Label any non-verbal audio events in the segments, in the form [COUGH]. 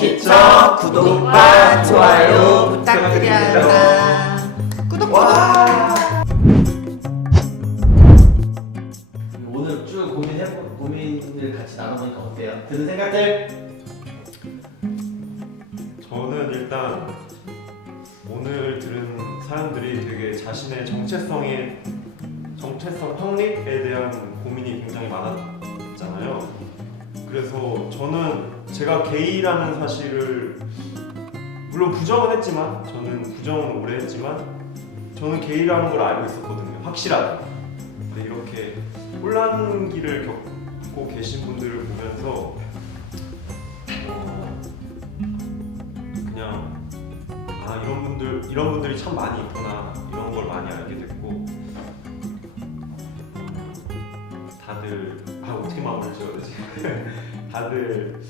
버킷청 구독과 좋아요 부탁드립니다. 구독 와. 오늘 쭉 고민해 고민을 같이 나눠보니까 어때요? 드는 생각들? 저는 일단 오늘 들은 사연들이 되게 자신의 정체성에 정체성 확립에 대한 고민이 굉장히 많았잖아요. 그래서 저는 제가 게이라는 사실을 물론 부정은 했지만 저는 부정은 오래 했지만 저는 게이라는 걸 알고 있었거든요. 확실하게. 근데 이렇게 혼란 기를 겪고 계신 분들을 보면서 어, 그냥 아 이런 분들 이런 분들이 참 많이 있구나 이런 걸 많이 알게 됐고 음, 다들 아 어떻게 마무리를 지어야 되지 [LAUGHS] 다들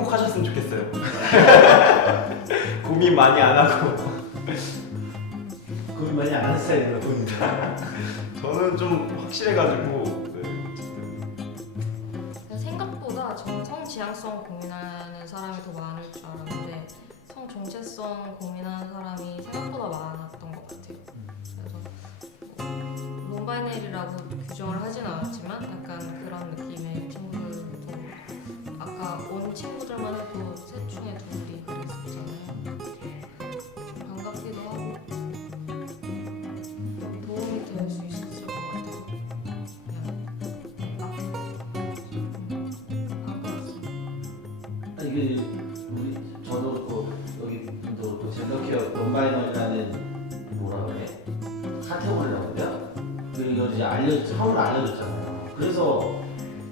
행복하셨으면 좋겠어요 [LAUGHS] 고민 많이 안 하고 [LAUGHS] 고민 많이 안 하는 스타일이라 보입니다. 저는 좀 확실해가지고 네, 생각보다 저는 성 지향성 고민하는 사람이 더 많을 줄 알았는데 성 정체성 고민하는 사람이 생각보다 많았던 것 같아요. 그래서 뭐 논바이너리라고 규정을 않았지 이게 우리 저도 그렇고 여기 분도 또 젠더케어 논바이너리라는 뭐라 그래 카테고리라고 그래요? 그리고 이제 알려 처음 알려줬잖아요. 그래서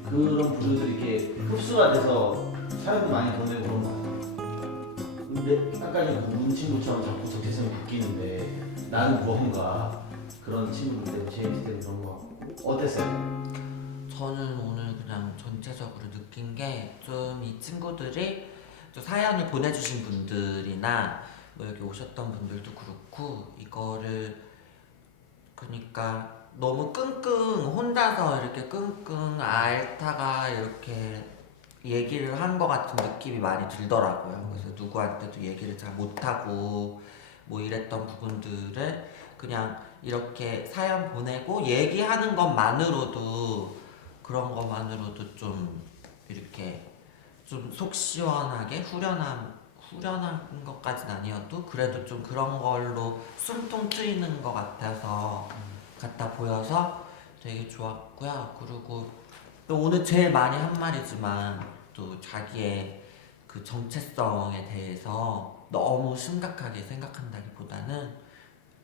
그런 분들이 이렇게 흡수가 돼서 사연도 많이 보내고 그런 거 같아요. 근데 아까 전에 문 친구처럼 자꾸 정체성이 바뀌는데 나는 무언가 그런 친구들 때문에 제임스 때문에 그런 거 같고 어땠어요? 저는 오늘 그냥 전체적으로 느낀 게 좀 이 친구들이 또 사연을 보내주신 분들이나 뭐 여기 오셨던 분들도 그렇고 이거를 그러니까 너무 끙끙 혼자서 이렇게 끙끙 앓다가 이렇게 얘기를 한 것 같은 느낌이 많이 들더라고요. 그래서 누구한테도 얘기를 잘 못하고 뭐 이랬던 부분들을 그냥 이렇게 사연 보내고 얘기하는 것만으로도 그런 것만으로도 좀 이렇게 좀 속 시원하게 후련한 후련한 것까진 아니어도 그래도 좀 그런 걸로 숨통 트이는 것 같아서 같아 보여서 되게 좋았고요. 그리고 또 오늘 제일 많이 한 말이지만 또 자기의 그 정체성에 대해서 너무 심각하게 생각한다기보다는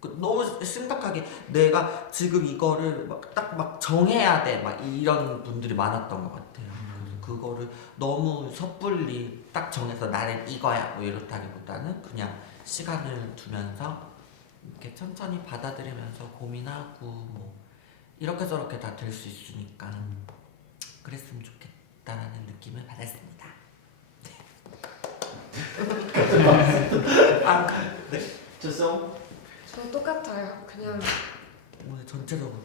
그 너무 심각하게 내가 지금 이거를 딱막 정해야 돼 막 이런 분들이 많았던 것 같아요. 그래서 그거를 너무 섣불리 딱 정해서 나는 이거야 뭐 이렇다기보다는 그냥 시간을 두면서 이렇게 천천히 받아들이면서 고민하고 뭐 이렇게 저렇게 다 될 수 있으니까 그랬으면 좋겠다라는 느낌을 받았습니다. 아, 네. 좋소? 저 똑같아요. 그냥 오늘 전체적으로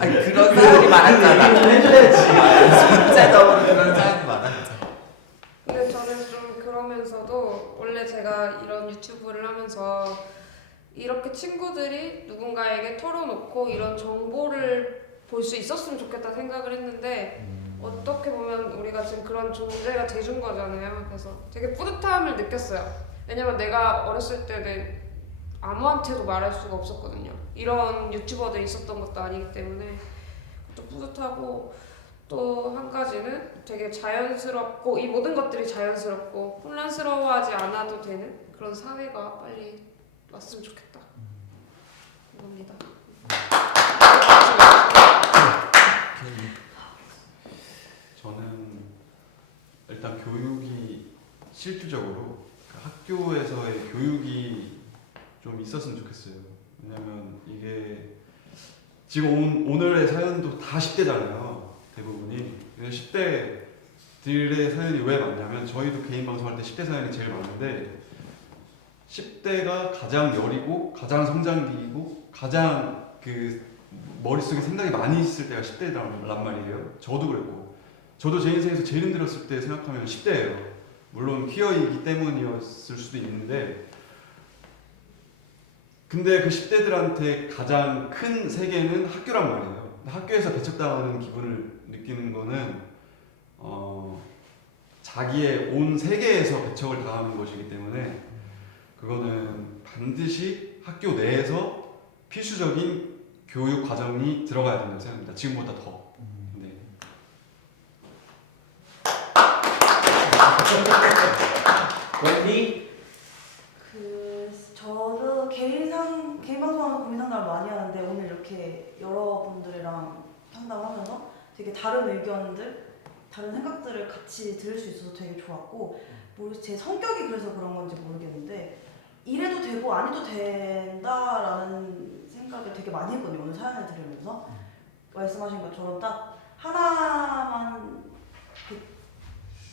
아니 그런 사연이 많았잖아. 해줘야지. 전체적으로 그런 사연이 많았죠. 근데 저는 좀 그러면서도 원래 제가 이런 유튜브를 하면서 이렇게 친구들이 누군가에게 털어놓고 이런 정보를 볼 수 있었으면 좋겠다 생각을 했는데 어떻게 보면 우리가 지금 그런 존재가 돼준 거잖아요. 그래서 되게 뿌듯함을 느꼈어요. 왜냐면 내가 어렸을 때는 아무한테도 말할 수가 없었거든요. 이런 유튜버들이 있었던 것도 아니기 때문에 또 뿌듯하고 또 한 가지는 되게 자연스럽고 이 모든 것들이 자연스럽고 혼란스러워하지 않아도 되는 그런 사회가 빨리 왔으면 좋겠다. 이겁니다. 저는 일단 교육이 실질적으로 그 학교에서의 교육이 좀 있었으면 좋겠어요. 왜냐면 이게 지금 온, 오늘의 사연도 다 10대잖아요. 대부분이. 그래서 10대들의 사연이 왜 많냐면 저희도 개인 방송할 때 10대 사연이 제일 많은데 10대가 가장 여리고 가장 성장기이고 가장 그 머릿속에 생각이 많이 있을 때가 10대란 말이에요. 저도 그랬고 저도 제 인생에서 제일 힘들었을 때 생각하면 10대예요. 물론 퀴어이기 때문이었을 수도 있는데 근데 그 10대들한테 가장 큰 세계는 학교란 말이에요. 학교에서 배척당하는 기분을 느끼는 거는 어, 자기의 온 세계에서 배척을 당하는 것이기 때문에 그거는 반드시 학교 내에서 필수적인 교육 과정이 들어가야 된다고 생각합니다. 지금보다 더. 네. [LAUGHS] 그 저도 개인상 개인 방송하는 고민 상담을 많이 하는데 오늘 여러분들이랑 상담하면서 되게 다른 의견들, 다른 생각들을 같이 들을 수 있어서 되게 좋았고 모르 제 성격이 그래서 그런 건지 모르겠는데 이래도 되고 안 해도 된다라는 생각을 되게 많이 했거든요 오늘 사연을 들으면서 말씀하신 것처럼 딱 하나만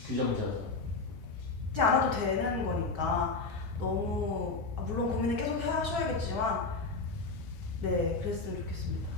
규정자서 하지 않아도 되는 거니까 너무 아, 물론 고민을 계속 하셔야겠지만 네 그랬으면 좋겠습니다.